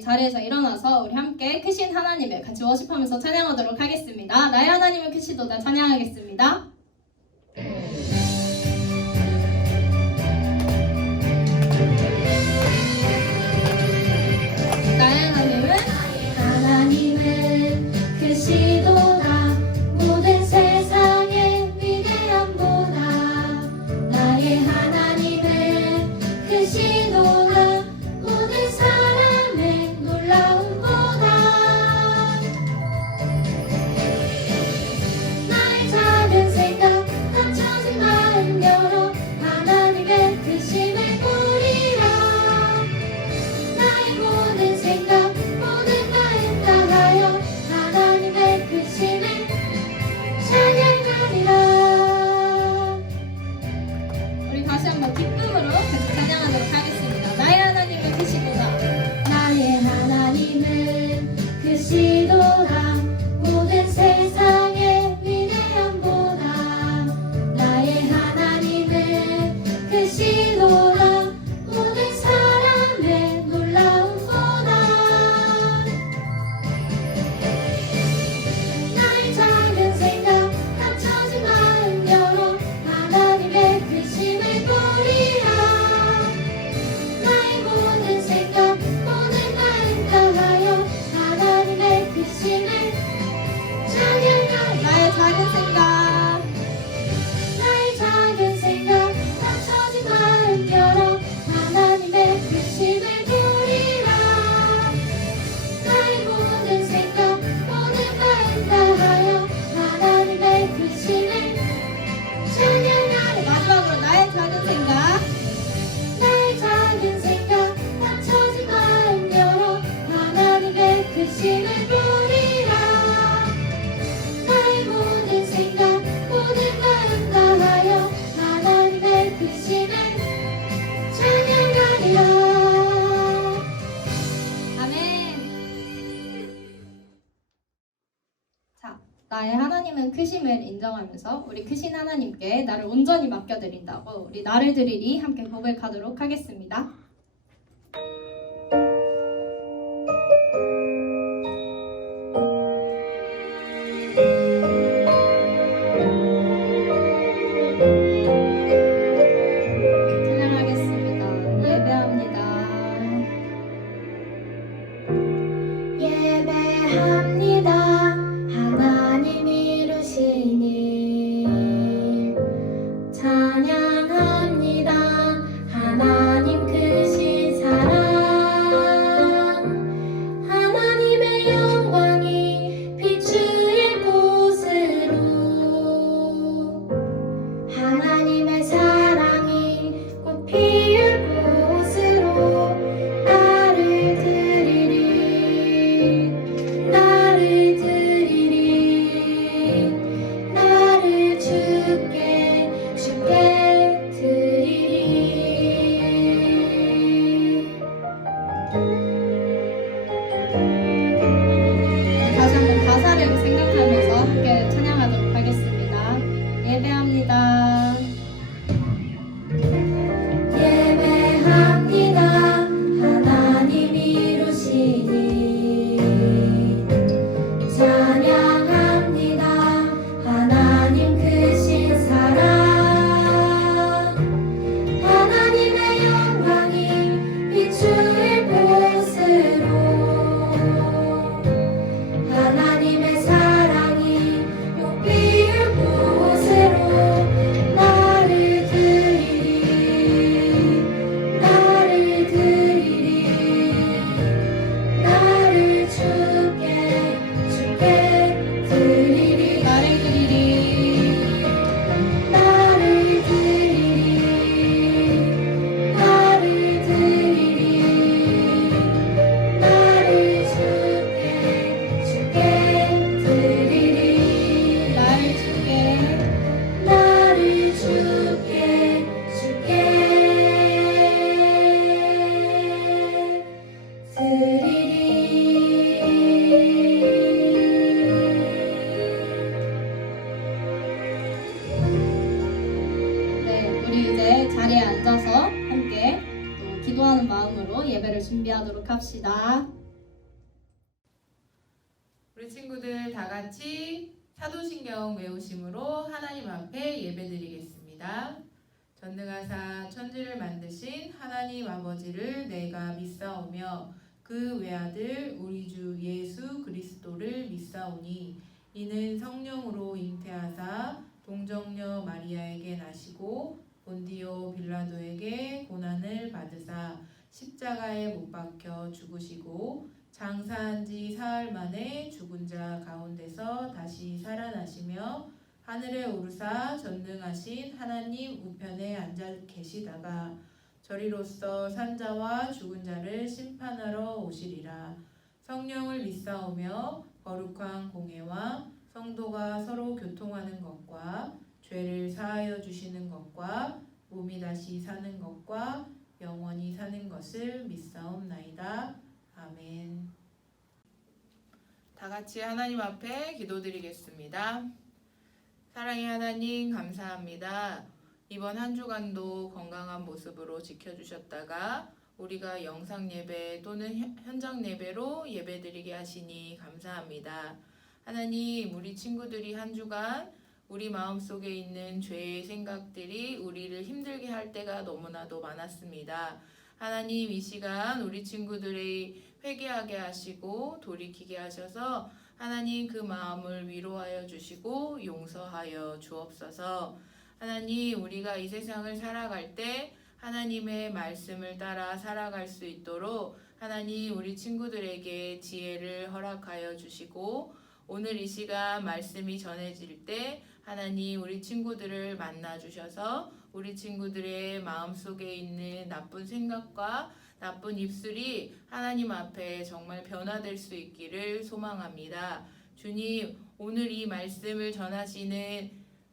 우리 자리에서 일어나서 우리 함께 크신 하나님을 같이 워십하면서 찬양하도록 하겠습니다. 나의 하나님을 크시도다 찬양하겠습니다. 나의 하나님은 크시도다 모든 세상의 위대함보다 나의 하나님은 크시도다 모든 사람의 놀라움보다 나의 작은 생각 감춰진 마음 열어 하나님의 크심을 보리라. 나의 모든 생각 모든 마음 다하여 하나님의 크심을 찬양하리라. 우리 다시 한번 기쁨으로 같이 찬양하도록 하겠습니다. 나의 하나님은 크시도다. 나의 하나님은 크시도다 모든 세상의 위대함보다 나의 하나님은 크시도다 모든 사람의 놀라움보다 나의 작은 생각 감춰진 마음 열어 하나님의 크심을 보리라. 나의 모든 생각 모든 마음 다하여 하나님의 크심을 찬양하리라. 나의 작은 생각 나의 작은 생각 감춰진 마음 열어 하나님의 크심을 보리라. 나의 모든 생각 모든 마음 다하여 하나님의 크심을 찬양하리라. 마지막으로 나의 작은 생각 나의 작은 생각 감춰진 마음 열어 하나님의 크심을 보리라. 나의 모든 생각 모든 마음 다하여 하나님의 크심을 찬양하리라. 아멘. 자, 나의 하나님은 크심을 인정하면서 우리 크신 하나님께 나를 온전히 맡겨드린다고 우리 나를 드리리 함께 고백하도록 하겠습니다. 찬양하겠습니다. 예배합니다. 예배합니다. 하나님 이루신 일 찬양합니다. 하나님 크신 사랑 하나님의 영광이 비추일 곳으로 하나님의 사랑이 꽃 피울 곳으로 나를 드리리 나를 드리리 나를 주께 드리리. 다시 한번 가사를 생각하면서 함께 찬양하도록 하겠습니다. 예배합니다. 예배합니다. 하나님 이루신 일 찬양합니다. 하나님 크신 사랑 하나님의 영광이 비추일 곳으로 하나님의 사랑이 꽃 피울 곳으로 나를 드리리 나를 드리리 나를 주께 드리리 나를 드리리 나를 드리리 나를 드리리 나를 주께 드리리 나를 주께 네, 우리 이제 자리에 앉아서 함께 또 기도하는 마음으로 예배를 준비하도록 합시다. 친구들 다 같이 사도신경 외우심으로 하나님 앞에 예배드리겠습니다. 전능하사 천지를 만드신 하나님 아버지를 내가 믿사오며 그 외아들 우리 주 예수 그리스도를 믿사오니 이는 성령으로 잉태하사 동정녀 마리아에게 나시고 본디오 빌라도에게 고난을 받으사 십자가에 못 박혀 죽으시고 장사한 지 사흘 만에 죽은 자 가운데서 다시 살아나시며 하늘에 오르사 전능하신 하나님 우편에 앉아 계시다가 저리로서 산자와 죽은 자를 심판하러 오시리라. 성령을 믿사오며 거룩한 공회와 성도가 서로 교통하는 것과 죄를 사하여 주시는 것과 몸이 다시 사는 것과 영원히 사는 것을 믿사옵나이다. 아멘. 다 같이 하나님 앞에 기도드리겠습니다. 사랑의 하나님 감사합니다. 이번 한 주간도 건강한 모습으로 지켜주셨다가 우리가 영상 예배 또는 현장 예배로 예배드리게 하시니 감사합니다. 하나님, 우리 친구들이 한 주간 우리 마음속에 있는 죄의 생각들이 우리를 힘들게 할 때가 너무나도 많았습니다. 하나님, 이 시간 우리 친구들이 회개하게 하시고 돌이키게 하셔서 하나님 그 마음을 위로하여 주시고 용서하여 주옵소서. 하나님, 우리가 이 세상을 살아갈 때 하나님의 말씀을 따라 살아갈 수 있도록 하나님 우리 친구들에게 지혜를 허락하여 주시고 오늘 이 시간 말씀이 전해질 때 하나님 우리 친구들을 만나 주셔서 우리 친구들의 마음속에 있는 나쁜 생각과 나쁜 입술이 하나님 앞에 정말 변화될 수 있기를 소망합니다. 주님, 오늘 이 말씀을 전하시는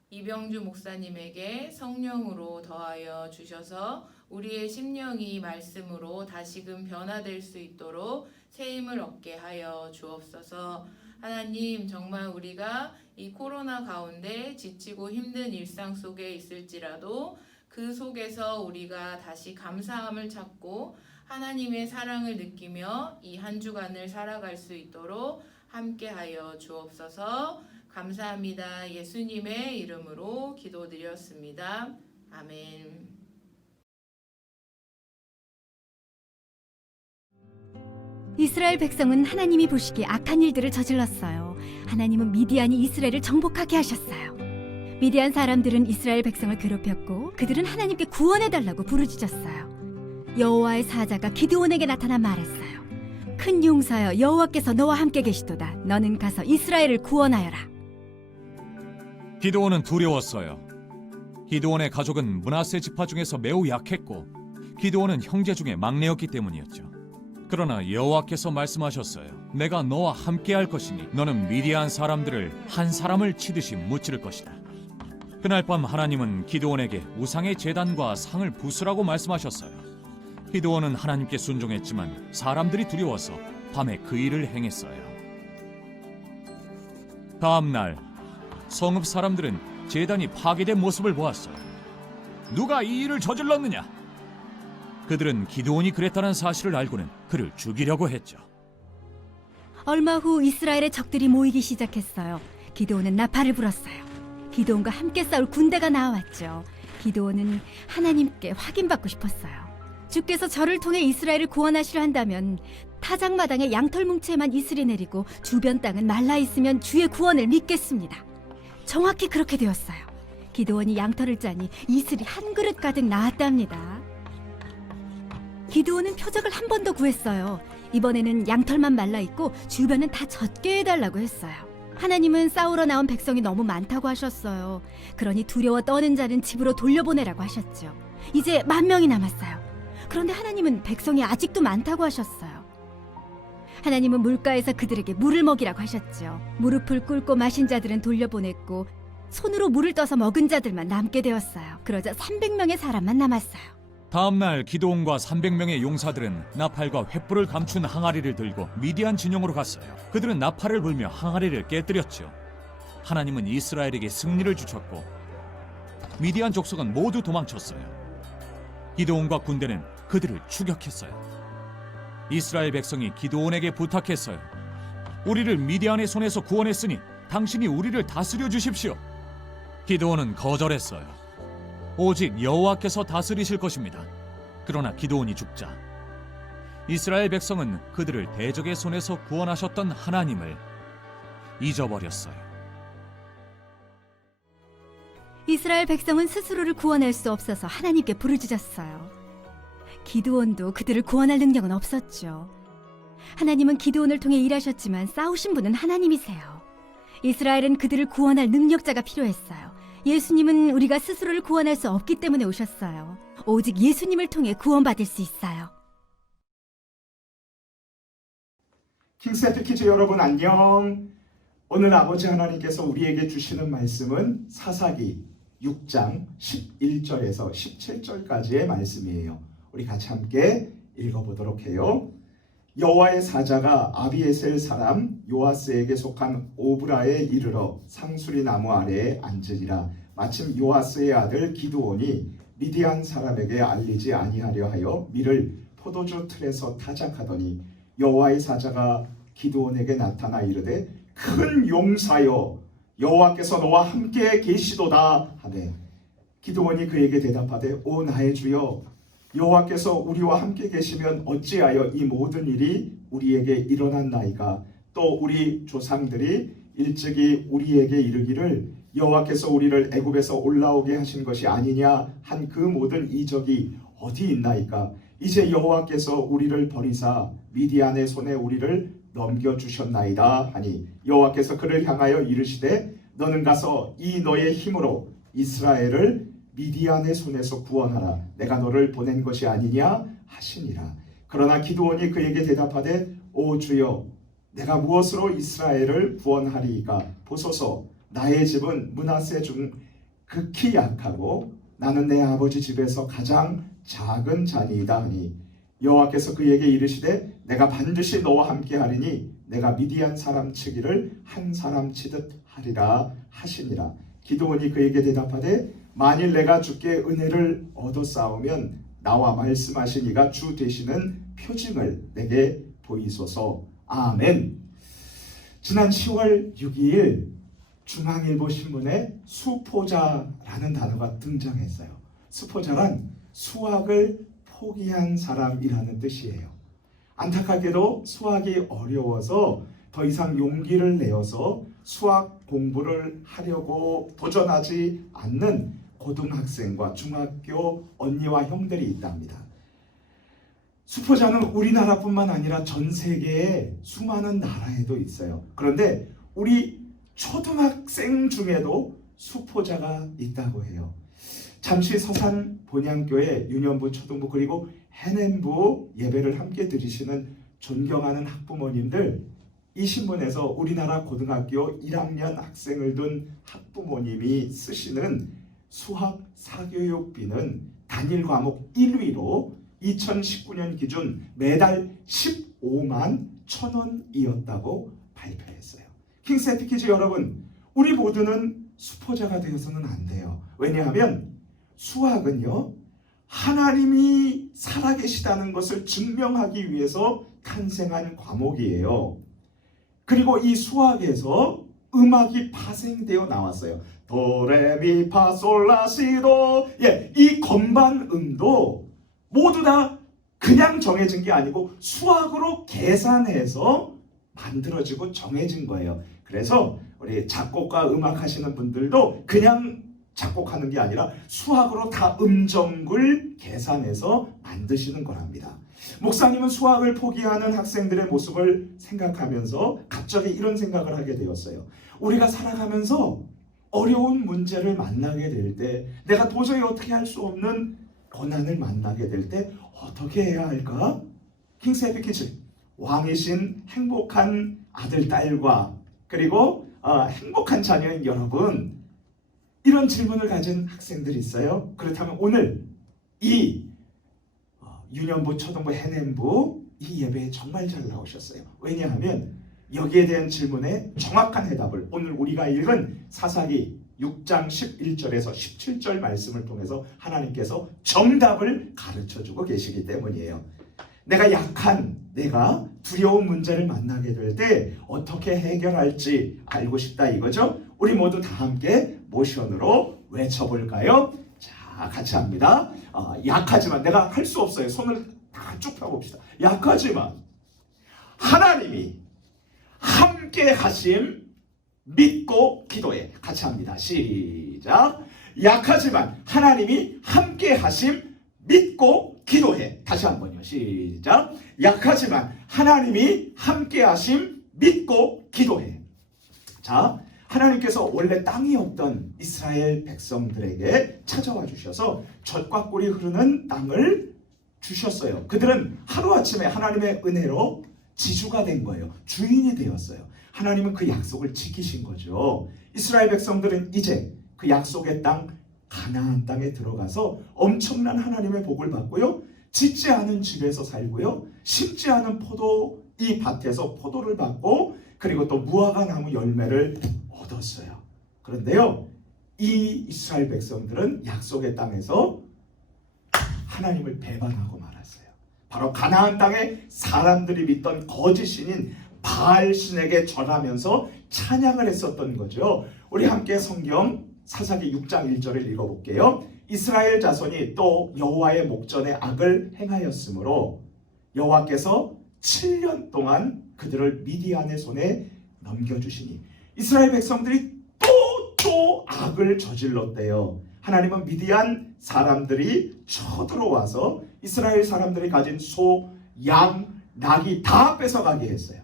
이병주 목사님에게 성령으로 더하여 주셔서 우리의 심령이 말씀으로 다시금 변화될 수 있도록 새 힘을 얻게 하여 주옵소서. 하나님, 정말 우리가 이 코로나 가운데 지치고 힘든 일상 속에 있을지라도 그 속에서 우리가 다시 감사함을 찾고 하나님의 사랑을 느끼며 이 한 주간을 살아갈 수 있도록 함께하여 주옵소서. 감사합니다. 예수님의 이름으로 기도드렸습니다. 아멘. 이스라엘 백성은 하나님이 보시기에 악한 일들을 저질렀어요. 하나님은 미디안이 이스라엘을 정복하게 하셨어요. 미디안 사람들은 이스라엘 백성을 괴롭혔고 그들은 하나님께 구원해달라고 부르짖었어요. 여호와의 사자가 기드온에게 나타나 말했어요. 큰 용사여, 여호와께서 너와 함께 계시도다. 너는 가서 이스라엘을 구원하여라. 기드온은 두려웠어요. 기드온의 가족은 므낫세 지파 중에서 매우 약했고 기드온은 형제 중에 막내였기 때문이었죠. 그러나 여호와께서 말씀하셨어요. 내가 너와 함께할 것이니 너는 미디안 사람들을 한 사람을 치듯이 무찌를 것이다. 그날 밤 하나님은 기드온에게 우상의 제단과 상을 부수라고 말씀하셨어요. 기드온은 하나님께 순종했지만 사람들이 두려워서 밤에 그 일을 행했어요. 다음 날 성읍 사람들은 제단이 파괴된 모습을 보았어요. 누가 이 일을 저질렀느냐? 그들은 기드온이 그랬다는 사실을 알고는 그를 죽이려고 했죠. 얼마 후 이스라엘의 적들이 모이기 시작했어요. 기드온은 나팔을 불었어요. 기드온과 함께 싸울 군대가 나왔죠. 기드온은 하나님께 확인받고 싶었어요. 주께서 저를 통해 이스라엘을 구원하시려 한다면 타작마당에 양털 뭉치에만 이슬이 내리고 주변 땅은 말라 있으면 주의 구원을 믿겠습니다. 정확히 그렇게 되었어요. 기드온이 양털을 짜니 이슬이 한 그릇 가득 나왔답니다. 기드온은 표적을 한 번 더 구했어요. 이번에는 양털만 말라 있고 주변은 다 젖게 해달라고 했어요. 하나님은 싸우러 나온 백성이 너무 많다고 하셨어요. 그러니 두려워 떠는 자는 집으로 돌려보내라고 하셨죠. 이제 10,000명이 남았어요. 그런데 하나님은 백성이 아직도 많다고 하셨어요. 하나님은 물가에서 그들에게 물을 먹이라고 하셨죠. 무릎을 꿇고 마신 자들은 돌려보냈고 손으로 물을 떠서 먹은 자들만 남게 되었어요. 그러자 300명의 사람만 남았어요. 다음 날 기드온과 300명의 용사들은 나팔과 횃불을 감춘 항아리를 들고 미디안 진영으로 갔어요. 그들은 나팔을 불며 항아리를 깨뜨렸죠. 하나님은 이스라엘에게 승리를 주셨고 미디안 족속은 모두 도망쳤어요. 기드온과 군대는 그들을 추격했어요. 이스라엘 백성이 기드온에게 부탁했어요. 우리를 미디안의 손에서 구원했으니 당신이 우리를 다스려 주십시오. 기드온은 거절했어요. 오직 여호와께서 다스리실 것입니다. 그러나 기드온이 죽자 이스라엘 백성은 그들을 대적의 손에서 구원하셨던 하나님을 잊어버렸어요. 이스라엘 백성은 스스로를 구원할 수 없어서 하나님께 부르짖었어요. 기드온도 그들을 구원할 능력은 없었죠. 하나님은 기드온을 통해 일하셨지만 싸우신 분은 하나님이세요. 이스라엘은 그들을 구원할 능력자가 필요했어요. 예수님은 우리가 스스로를 구원할 수 없기 때문에 오셨어요. 오직 예수님을 통해 구원받을 수 있어요. 킹세트 키즈 여러분 안녕. 오늘 아버지 하나님께서 우리에게 주시는 말씀은 사사기 6장 11절에서 17절까지의 말씀이에요. 우리 같이 함께 읽어보도록 해요. 여호와의 사자가 아비에셀 사람 요아스에게 속한 오브라에 이르러 상수리 나무 아래에 앉으리라. 마침 요아스의 아들 기드온이 미디안 사람에게 알리지 아니하려 하여 밀을 포도주 틀에서 타작하더니 여호와의 사자가 기드온에게 나타나 이르되 큰 용사여 여호와께서 너와 함께 계시도다 하되 기드온이 그에게 대답하되 오 나의 주여 여호와께서 우리와 함께 계시면 어찌하여 이 모든 일이 우리에게 일어났나이까. 또 우리 조상들이 일찍이 우리에게 이르기를 여호와께서 우리를 애굽에서 올라오게 하신 것이 아니냐 한 그 모든 이적이 어디 있나이까. 이제 여호와께서 우리를 버리사 미디안의 손에 우리를 넘겨주셨나이다 하니 여호와께서 그를 향하여 이르시되 너는 가서 이 너의 힘으로 이스라엘을 미디안의 손에서 구원하라. 내가 너를 보낸 것이 아니냐 하시니라. 그러나 기드온이 그에게 대답하되 오 주여 내가 무엇으로 이스라엘을 구원하리이까. 보소서 나의 집은 므낫세 중 극히 약하고 나는 내 아버지 집에서 가장 작은 자니이다 하니 여호와께서 그에게 이르시되 내가 반드시 너와 함께 하리니 내가 미디안 사람 치기를 한 사람 치듯 하리라 하시니라. 기드온이 그에게 대답하되 만일 내가 주께 은혜를 얻어싸우면 나와 말씀하신 이가 주 되시는 표징을 내게 보이소서. 아멘. 지난 10월 6일 중앙일보 신문에 수포자라는 단어가 등장했어요. 수포자란 수학을 포기한 사람이라는 뜻이에요. 안타깝게도 수학이 어려워서 더 이상 용기를 내어서 수학 공부를 하려고 도전하지 않는 고등학생과 중학교 언니와 형들이 있답니다. 수포자는 우리나라뿐만 아니라 전 세계의 수많은 나라에도 있어요. 그런데 우리 초등학생 중에도 수포자가 있다고 해요. 잠시 서산 본향교회 유년부, 초등부 그리고 해냄부 예배를 함께 드리시는 존경하는 학부모님들, 이 신문에서 우리나라 고등학교 1학년 학생을 둔 학부모님이 쓰시는 수학 사교육비는 단일 과목 1위로 2019년 기준 매달 15만 1,000원이었다고 발표했어요. 킹세트 키즈 여러분, 우리 모두는 수포자가 되어서는 안 돼요. 왜냐하면 수학은요, 하나님이 살아계시다는 것을 증명하기 위해서 탄생한 과목이에요. 그리고 이 수학에서 음악이 파생되어 나왔어요. 도레미파솔라시도. 이 건반음도 모두 다 그냥 정해진 게 아니고 수학으로 계산해서 만들어지고 정해진 거예요. 그래서 우리 작곡과 음악 하시는 분들도 그냥 작곡하는 게 아니라 수학으로 다 음정글 계산해서 만드시는 거랍니다. 목사님은 수학을 포기하는 학생들의 모습을 생각하면서 갑자기 이런 생각을 하게 되었어요. 우리가 살아가면서 어려운 문제를 만나게 될 때, 내가 도저히 어떻게 할 수 없는 고난을 만나게 될 때 어떻게 해야 할까? 킹세트 키즈, 왕이신 행복한 아들, 딸과 그리고 행복한 자녀인 여러분, 이런 질문을 가진 학생들이 있어요. 그렇다면 오늘 이 유년부, 초등부, 해냄부 이 예배에 정말 잘 나오셨어요. 왜냐하면 여기에 대한 질문에 정확한 해답을 오늘 우리가 읽은 사사기 6장 11절에서 17절 말씀을 통해서 하나님께서 정답을 가르쳐주고 계시기 때문이에요. 내가 약한, 내가 두려운 문제를 만나게 될 때 어떻게 해결할지 알고 싶다 이거죠. 우리 모두 다 함께 모션으로 외쳐볼까요? 자, 같이 합니다. 약하지만, 내가 할 수 없어요. 손을 다 쭉 펴봅시다. 약하지만 하나님이 함께 하심 믿고 기도해. 같이 합니다. 시작. 약하지만 하나님이 함께 하심 믿고 기도해. 다시 한번요. 시작. 약하지만 하나님이 함께 하심 믿고 기도해. 자, 하나님께서 원래 땅이 없던 이스라엘 백성들에게 찾아와 주셔서 젖과 꿀이 흐르는 땅을 주셨어요. 그들은 하루아침에 하나님의 은혜로 지주가 된 거예요. 주인이 되었어요. 하나님은 그 약속을 지키신 거죠. 이스라엘 백성들은 이제 그 약속의 땅 가나안 땅에 들어가서 엄청난 하나님의 복을 받고요. 짓지 않은 집에서 살고요. 심지 않은 포도 이 밭에서 포도를 받고, 그리고 또 무화과 나무 열매를 얻었어요. 그런데요, 이 이스라엘 백성들은 약속의 땅에서 하나님을 배반하고 말았어요. 바로 가나안 땅에 사람들이 믿던 거짓 신인 바알 신에게 절하면서 찬양을 했었던 거죠. 우리 함께 성경 사사기 6장 1절을 읽어볼게요. 이스라엘 자손이 또 여호와의 목전에 악을 행하였으므로 여호와께서 7년 동안 그들을 미디안의 손에 넘겨주시니, 이스라엘 백성들이 또 악을 저질렀대요. 하나님은 미디안 사람들이 쳐들어와서 이스라엘 사람들이 가진 소, 양, 낙이 다 뺏어가게 했어요.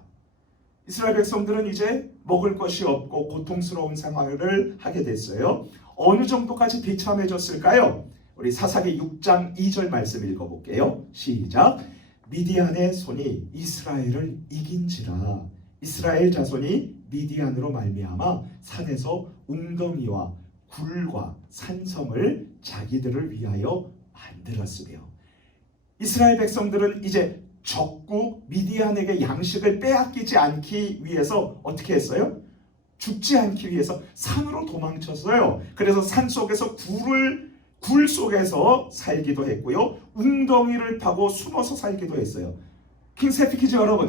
이스라엘 백성들은 이제 먹을 것이 없고 고통스러운 생활을 하게 됐어요. 어느 정도까지 비참해졌을까요? 우리 사사기 6장 2절 말씀 읽어볼게요. 시작. 미디안의 손이 이스라엘을 이긴지라 이스라엘 자손이 미디안으로 말미암아 산에서 웅덩이와 굴과 산성을 자기들을 위하여 만들었으며, 이스라엘 백성들은 이제 적국 미디안에게 양식을 빼앗기지 않기 위해서 어떻게 했어요? 죽지 않기 위해서 산으로 도망쳤어요. 그래서 산 속에서 굴 속에서 살기도 했고요. 웅덩이를 파고 숨어서 살기도 했어요. 킹세피키즈 여러분,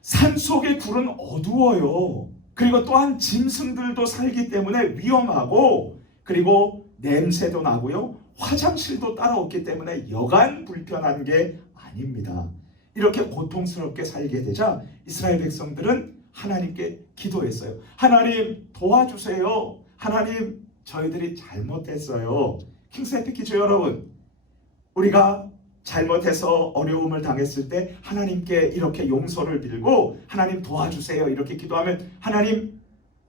산 속의 굴은 어두워요. 그리고 또한 짐승들도 살기 때문에 위험하고, 그리고 냄새도 나고요. 화장실도 따라없기 때문에 여간 불편한 게 아닙니다. 이렇게 고통스럽게 살게 되자 이스라엘 백성들은 하나님께 기도했어요. 하나님 도와주세요. 하나님 저희들이 잘못했어요. 킹세피키즈 여러분, 우리가 잘못해서 어려움을 당했을 때 하나님께 이렇게 용서를 빌고 하나님 도와주세요 이렇게 기도하면 하나님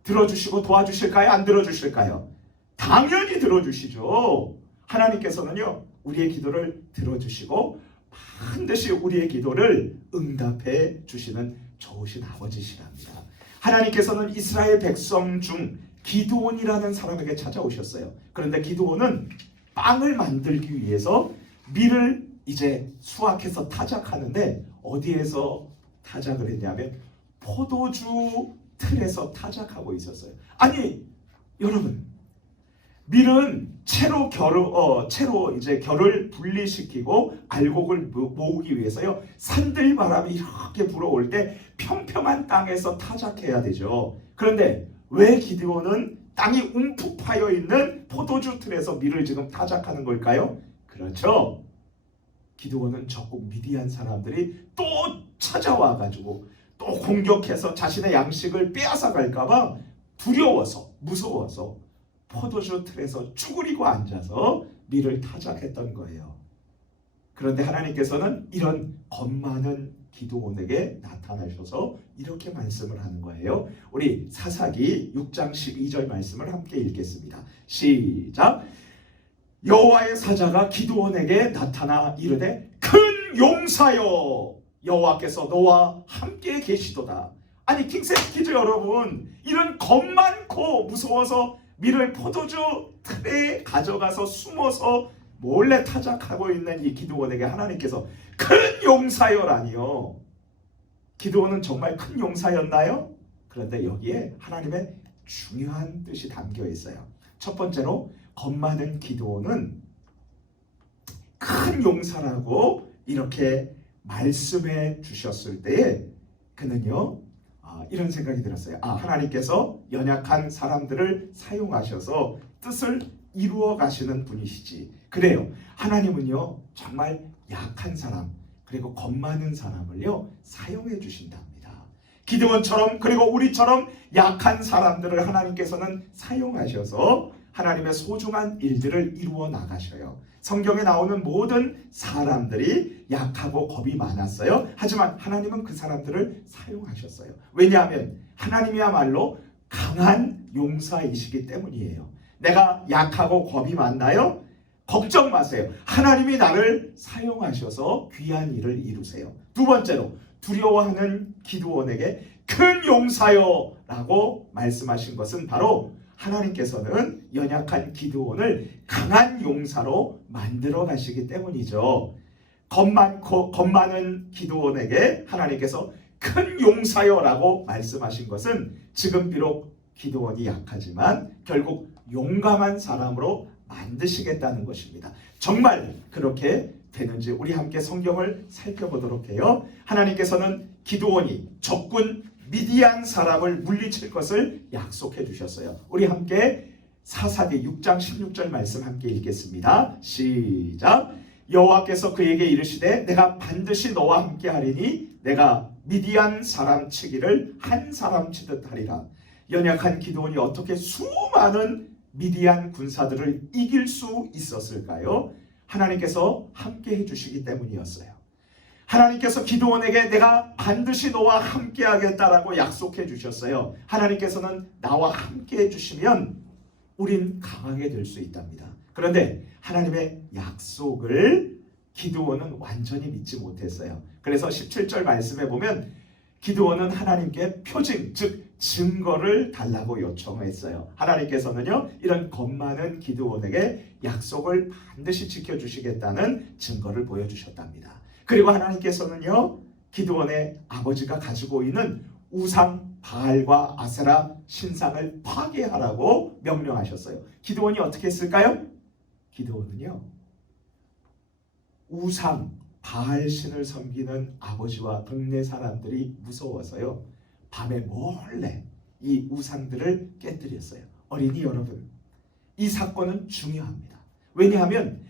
들어주시고 도와주실까요? 안 들어주실까요? 당연히 들어주시죠. 하나님께서는요, 우리의 기도를 들어주시고 반드시 우리의 기도를 응답해 주시는 좋으신 아버지시랍니다. 하나님께서는 이스라엘 백성 중 기드온이라는 사람에게 찾아오셨어요. 그런데 기드온은 빵을 만들기 위해서 밀을 이제 수확해서 타작하는데, 어디에서 타작을 했냐면 포도주 틀에서 타작하고 있었어요. 아니 여러분, 밀은 채로 이제 결을 분리시키고 알곡을 모으기 위해서요, 산들바람이 이렇게 불어올 때 평평한 땅에서 타작해야 되죠. 그런데 왜 기드온은 땅이 움푹 파여 있는 포도주 틀에서 밀을 지금 타작하는 걸까요? 그렇죠. 기드온은 적국 미디안 사람들이 또 찾아와 가지고 또 공격해서 자신의 양식을 빼앗아 갈까봐 두려워서, 무서워서 포도주 틀에서 쭈그리고 앉아서 밀을 타작했던 거예요. 그런데 하나님께서는 이런 겁 많은 기드온에게 나타나셔서 이렇게 말씀을 하는 거예요. 우리 사사기 6장 12절 말씀을 함께 읽겠습니다. 시작. 여호와의 사자가 기드온에게 나타나 이르되 큰 용사여, 여호와께서 너와 함께 계시도다. 아니 킹세피키즈 여러분, 이런 겁 많고 무서워서 밀을 포도주 틀에 가져가서 숨어서 몰래 타작하고 있는 이 기드온에게 하나님께서 큰 용사여라니요. 기드온은 정말 큰 용사였나요? 그런데 여기에 하나님의 중요한 뜻이 담겨 있어요. 첫 번째로, 겁 많은 기드온은 큰 용사라고 이렇게 말씀해 주셨을 때에 그는요 이런 생각이 들었어요. 하나님께서 연약한 사람들을 사용하셔서 뜻을 이루어 가시는 분이시지. 그래요. 하나님은요 정말 약한 사람 그리고 겁 많은 사람을요 사용해 주신답니다. 기드온처럼 그리고 우리처럼 약한 사람들을 하나님께서는 사용하셔서 하나님의 소중한 일들을 이루어 나가셔요. 성경에 나오는 모든 사람들이 약하고 겁이 많았어요. 하지만 하나님은 그 사람들을 사용하셨어요. 왜냐하면 하나님이야말로 강한 용사이시기 때문이에요. 내가 약하고 겁이 많나요? 걱정 마세요. 하나님이 나를 사용하셔서 귀한 일을 이루세요. 두 번째로 두려워하는 기드온에게 큰 용사여 라고 말씀하신 것은 바로 하나님께서는 연약한 기드온을 강한 용사로 만들어 가시기 때문이죠. 겁 많은 기드온에게 하나님께서 큰 용사여 라고 말씀하신 것은 지금 비록 기드온이 약하지만 결국 용감한 사람으로 만드시겠다는 것입니다. 정말 그렇게 되는지 우리 함께 성경을 살펴보도록 해요. 하나님께서는 기드온이 적군 미디안 사람을 물리칠 것을 약속해 주셨어요. 우리 함께 사사기 6장 16절 말씀 함께 읽겠습니다. 시작. 여호와께서 그에게 이르시되 내가 반드시 너와 함께 하리니 내가 미디안 사람 치기를 한 사람 치듯 하리라. 연약한 기드온이 어떻게 수많은 미디안 군사들을 이길 수 있었을까요? 하나님께서 함께 해주시기 때문이었어요. 하나님께서 기드온에게 내가 반드시 너와 함께 하겠다라고 약속해 주셨어요. 하나님께서는 나와 함께 해주시면 우린 강하게 될 수 있답니다. 그런데 하나님의 약속을 기드온은 완전히 믿지 못했어요. 그래서 17절 말씀에 보면 기드온은 하나님께 표징, 즉 증거를 달라고 요청했어요. 하나님께서는요 이런 겁 많은 기드온에게 약속을 반드시 지켜주시겠다는 증거를 보여주셨답니다. 그리고 하나님께서는요 기드온의 아버지가 가지고 있는 우상 바알과 아세라 신상을 파괴하라고 명령하셨어요. 기드온이 어떻게 했을까요? 기드온은요 우상 바알 신을 섬기는 아버지와 동네 사람들이 무서워서요 밤에 몰래 이 우상들을 깨뜨렸어요. 어린이 여러분, 이 사건은 중요합니다. 왜냐하면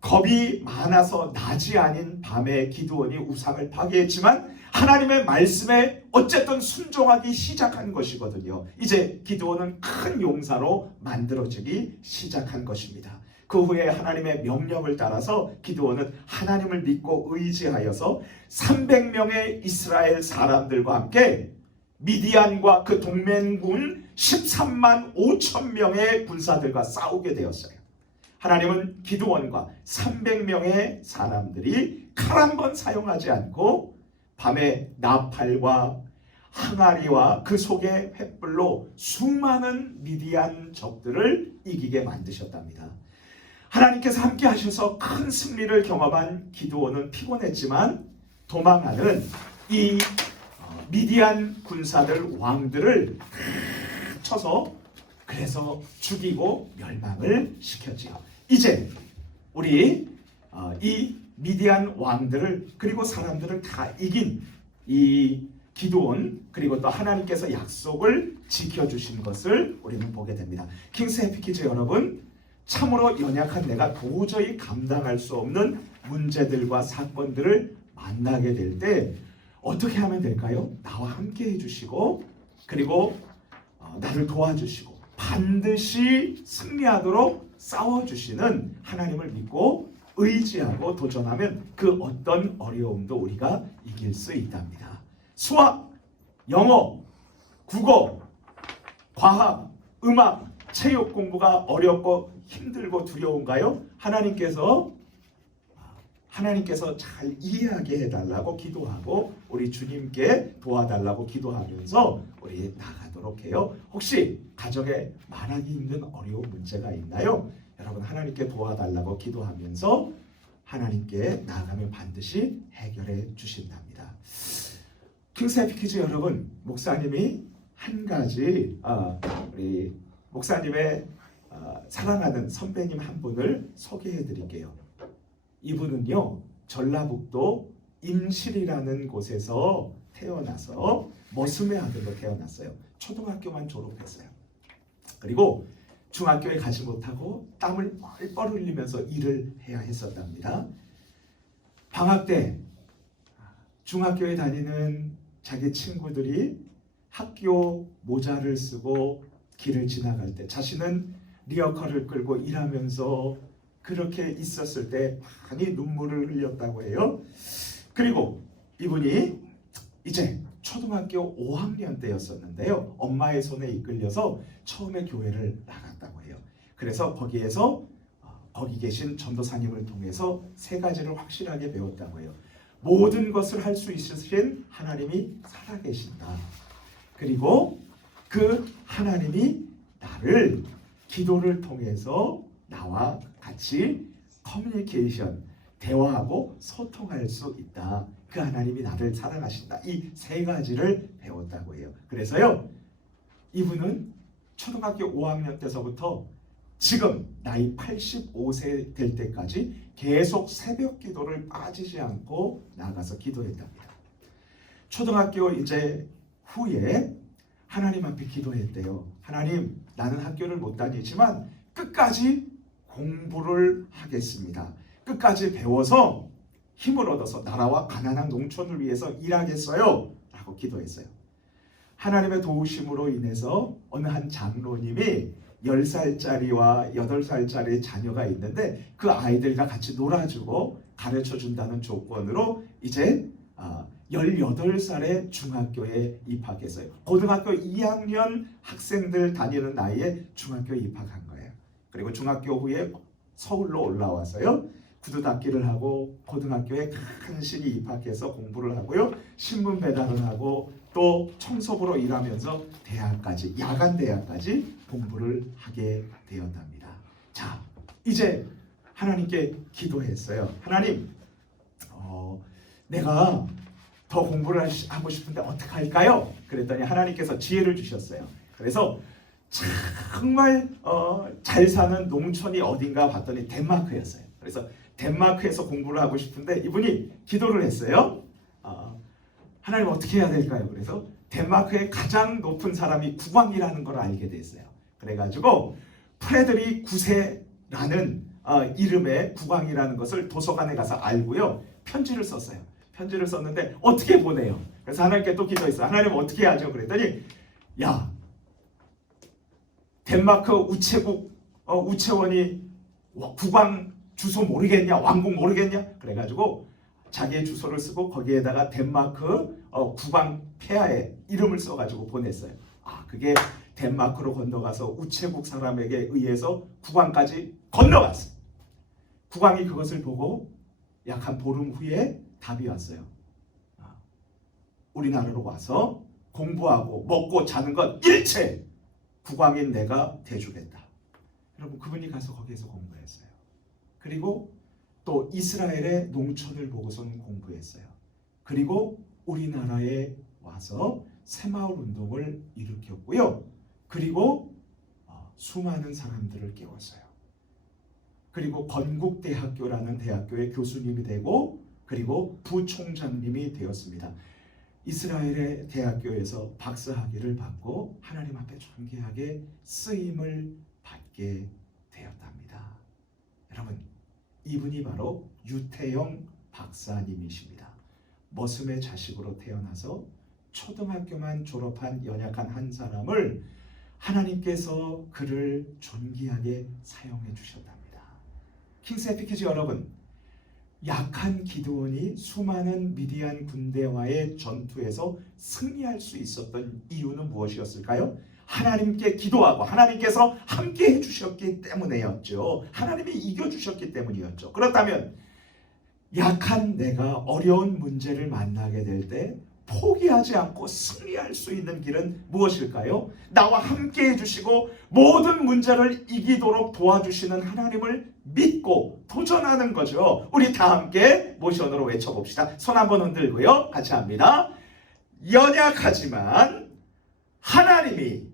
겁이 많아서 낮이 아닌 밤에 기드온이 우상을 파괴했지만 하나님의 말씀에 어쨌든 순종하기 시작한 것이거든요. 이제 기드온은 큰 용사로 만들어지기 시작한 것입니다. 그 후에 하나님의 명령을 따라서 기드온은 하나님을 믿고 의지하여서 300명의 이스라엘 사람들과 함께 미디안과 그 동맹군 13만 5천 명의 군사들과 싸우게 되었어요. 하나님은 기드온과 300명의 사람들이 칼 한 번 사용하지 않고 밤에 나팔과 항아리와 그 속에 횃불로 수많은 미디안 적들을 이기게 만드셨답니다. 하나님께서 함께 하셔서 큰 승리를 경험한 기드온은 피곤했지만 도망하는 이 미디안 군사들 왕들을 쳐서 그래서 죽이고 멸망을 시켰지요. 이제 우리 이 미디안 왕들을 그리고 사람들을 다 이긴 이 기드온 그리고 또 하나님께서 약속을 지켜주신 것을 우리는 보게 됩니다. 킹스 해피키즈 여러분, 참으로 연약한 내가 도저히 감당할 수 없는 문제들과 사건들을 만나게 될 때 어떻게 하면 될까요? 나와 함께 해주시고 그리고 나를 도와주시고 반드시 승리하도록 싸워주시는 하나님을 믿고 의지하고 도전하면 그 어떤 어려움도 우리가 이길 수 있답니다. 수학, 영어, 국어, 과학, 음악, 체육 공부가 어렵고 힘들고 두려운가요? 하나님께서 잘 이해하게 해달라고 기도하고 우리 주님께 도와달라고 기도하면서 우리 나가도록 해요. 혹시 가정에 말하기 힘든 어려운 문제가 있나요? 여러분 하나님께 도와달라고 기도하면서 하나님께 나아가면 반드시 해결해 주신답니다. 킹스 해피키즈 여러분, 목사님이 한 가지 우리 목사님의 사랑하는 선배님 한 분을 소개해 드릴게요. 이분은요 전라북도 임실이라는 곳에서 태어나서 머슴의 아들로 태어났어요. 초등학교만 졸업했어요. 그리고 중학교에 가지 못하고 땀을 뻘뻘 흘리면서 일을 해야 했었답니다. 방학 때 중학교에 다니는 자기 친구들이 학교 모자를 쓰고 길을 지나갈 때 자신은 리어카를 끌고 일하면서 그렇게 있었을 때 많이 눈물을 흘렸다고 해요. 그리고 이분이 이제 초등학교 5학년 때였었는데요. 엄마의 손에 이끌려서 처음에 교회를 나갔다고 해요. 그래서 거기에서 거기 계신 전도사님을 통해서 세 가지를 확실하게 배웠다고 해요. 모든 것을 할 수 있으신 하나님이 살아계신다. 그리고 그 하나님이 나를 기도를 통해서 나와 같이 커뮤니케이션, 대화하고 소통할 수 있다. 그 하나님이 나를 사랑하신다. 이 세 가지를 배웠다고 해요. 그래서요, 이분은 초등학교 5학년 때서부터 지금 나이 85세 될 때까지 계속 새벽 기도를 빠지지 않고 나가서 기도했답니다. 초등학교 이제 후에 하나님 앞에 기도했대요. 하나님, 나는 학교를 못 다니지만 끝까지 공부를 하겠습니다. 끝까지 배워서 힘을 얻어서 나라와 가난한 농촌을 위해서 일하겠어요. 라고 기도했어요. 하나님의 도우심으로 인해서 어느 한 장로님이 10살짜리와 8살짜리 자녀가 있는데 그 아이들과 같이 놀아주고 가르쳐준다는 조건으로 이제 18살에 중학교에 입학했어요. 고등학교 2학년 학생들 다니는 나이에 중학교에 입학한 거예요. 그리고 중학교 후에 서울로 올라와서요, 구두 닦기를 하고 고등학교에 간신히 입학해서 공부를 하고요, 신문 배달을 하고 또 청소부로 일하면서 대학까지, 야간 대학까지 공부를 하게 되었답니다. 자, 이제 하나님께 기도했어요. 하나님, 내가 더 공부를 하고 싶은데 어떻게 할까요? 그랬더니 하나님께서 지혜를 주셨어요. 그래서 정말 잘 사는 농촌이 어딘가 봤더니 덴마크였어요. 그래서 덴마크에서 공부를 하고 싶은데 이분이 기도를 했어요. 하나님 어떻게 해야 될까요? 그래서 덴마크의 가장 높은 사람이 국왕이라는 걸 알게 됐어요. 그래가지고 프레드리 9세라는 이름의 국왕이라는 것을 도서관에 가서 알고요, 편지를 썼어요. 편지를 썼는데 어떻게 보내요? 그래서 하나님께 또 기도했어요. 하나님 어떻게 하죠? 그랬더니 야, 덴마크 우체원이 국왕 주소 모르겠냐? 왕국 모르겠냐? 그래가지고 자기의 주소를 쓰고 거기에다가 덴마크 국왕 폐하의 이름을 써가지고 보냈어요. 그게 덴마크로 건너가서 우체국 사람에게 의해서 국왕까지 건너갔어요. 국왕이 그것을 보고 약 한 보름 후에 답이 왔어요. 우리나라로 와서 공부하고 먹고 자는 것 일체 국왕인 내가 대주겠다. 여러분, 그분이 가서 거기에서 공부했어요. 그리고 또 이스라엘의 농촌을 보고선 공부했어요. 그리고 우리나라에 와서 새마을 운동을 일으켰고요. 그리고 수많은 사람들을 깨웠어요. 그리고 건국대학교라는 대학교의 교수님이 되고 그리고 부총장님이 되었습니다. 이스라엘의 대학교에서 박사학위를 받고 하나님 앞에 존귀하게 쓰임을 받게 되었답니다. 여러분, 이분이 바로 유태영 박사님이십니다. 머슴의 자식으로 태어나서 초등학교만 졸업한 연약한 한 사람을 하나님께서 그를 존귀하게 사용해 주셨답니다. 킹스 에피키즈 여러분, 약한 기드온이 수많은 미디안 군대와의 전투에서 승리할 수 있었던 이유는 무엇이었을까요? 하나님께 기도하고 하나님께서 함께 해주셨기 때문이었죠. 하나님이 이겨주셨기 때문이었죠. 그렇다면 약한 내가 어려운 문제를 만나게 될 때 포기하지 않고 승리할 수 있는 길은 무엇일까요? 나와 함께 해주시고 모든 문제를 이기도록 도와주시는 하나님을 믿고 도전하는 거죠. 우리 다 함께 모션으로 외쳐봅시다. 손 한번 흔들고요, 같이 합니다. 연약하지만 하나님이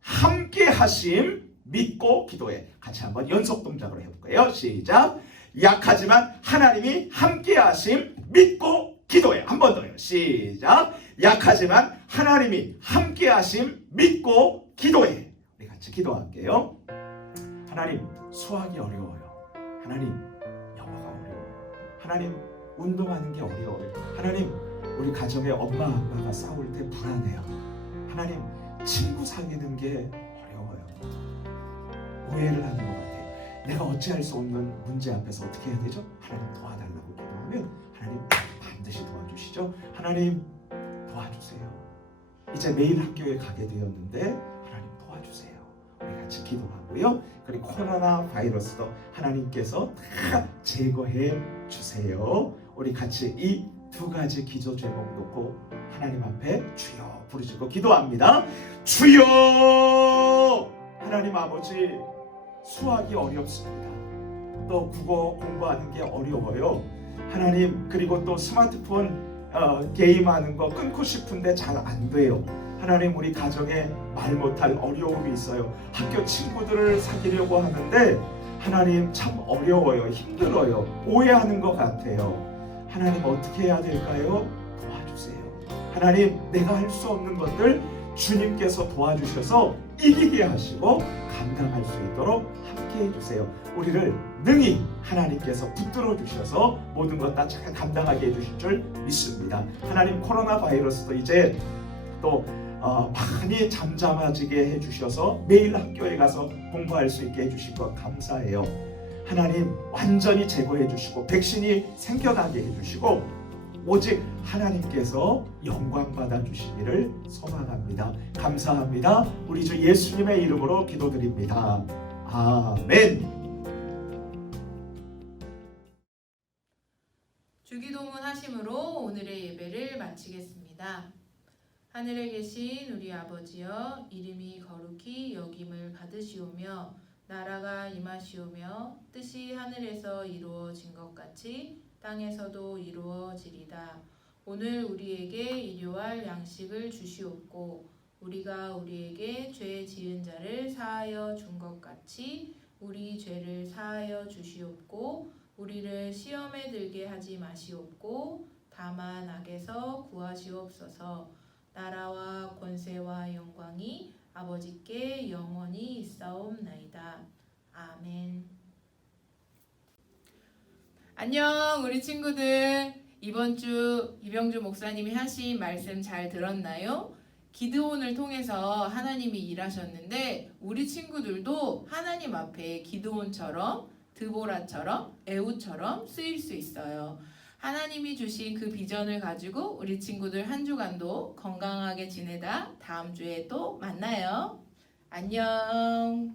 함께 하심 믿고 기도해. 같이 한번 연속 동작으로 해볼까요? 시작. 약하지만 하나님이 함께하심 믿고 기도해. 한 번 더요. 시작. 약하지만 하나님이 함께하심 믿고 기도해. 우리 같이 기도할게요. 하나님, 수학이 어려워요. 하나님, 영어가 어려워요. 하나님, 운동하는 게 어려워요. 하나님, 우리 가정의 엄마 아빠가 싸울 때 불안해요. 하나님, 친구 사귀는 게 어려워요. 오해를 하는 것 같아요. 내가 어찌할 수 없는 문제 앞에서 어떻게 해야 되죠? 하나님 도와달라고 기도하면 하나님 반드시 도와주시죠. 하나님 도와주세요. 이제 매일 학교에 가게 되었는데 하나님 도와주세요. 우리 같이 기도하고요. 그리고 코로나 바이러스도 하나님께서 다 제거해 주세요. 우리 같이 이 두 가지 기도 제목 놓고 하나님 앞에 주여 부르시고 기도합니다. 주여! 하나님 아버지, 수학이 어렵습니다. 또 국어 공부하는 게 어려워요. 하나님, 그리고 또 스마트폰 게임하는 거 끊고 싶은데 잘 안 돼요. 하나님, 우리 가정에 말 못할 어려움이 있어요. 학교 친구들을 사귀려고 하는데 하나님 참 어려워요. 힘들어요. 오해하는 것 같아요. 하나님 어떻게 해야 될까요? 도와주세요. 하나님, 내가 할 수 없는 것들 주님께서 도와주셔서 이기게 하시고 감당할 수 있도록 함께 해주세요. 우리를 능히 하나님께서 붙들어 주셔서 모든 것 다 잘 감당하게 해주실 줄 믿습니다. 하나님, 코로나 바이러스도 이제 또 많이 잠잠해지게 해주셔서 매일 학교에 가서 공부할 수 있게 해주신 것 감사해요. 하나님, 완전히 제거해 주시고 백신이 생겨나게 해주시고 오직 하나님께서 영광 받아 주시기를 소망합니다. 감사합니다. 우리 주 예수님의 이름으로 기도드립니다. 아멘. 주기도문 하심으로 오늘의 예배를 마치겠습니다. 하늘에 계신 우리 아버지여, 이름이 거룩히 여김을 받으시오며 나라가 임하시오며 뜻이 하늘에서 이루어진 것 같이 땅에서도 이루어지리다. 오늘 우리에게 일용할 양식을 주시옵고 우리가 우리에게 죄 지은 자를 사하여 준 것 같이 우리 죄를 사하여 주시옵고 우리를 시험에 들게 하지 마시옵고 다만 악에서 구하시옵소서. 나라와 권세와 영광이 아버지께 영원히 있사옵나이다. 아멘. 안녕 우리 친구들. 이번 주 이병주 목사님이 하신 말씀 잘 들었나요? 기드온을 통해서 하나님이 일하셨는데 우리 친구들도 하나님 앞에 기드온처럼 드보라처럼 에훗처럼 쓰일 수 있어요. 하나님이 주신 그 비전을 가지고 우리 친구들 한 주간도 건강하게 지내다 다음 주에 또 만나요. 안녕.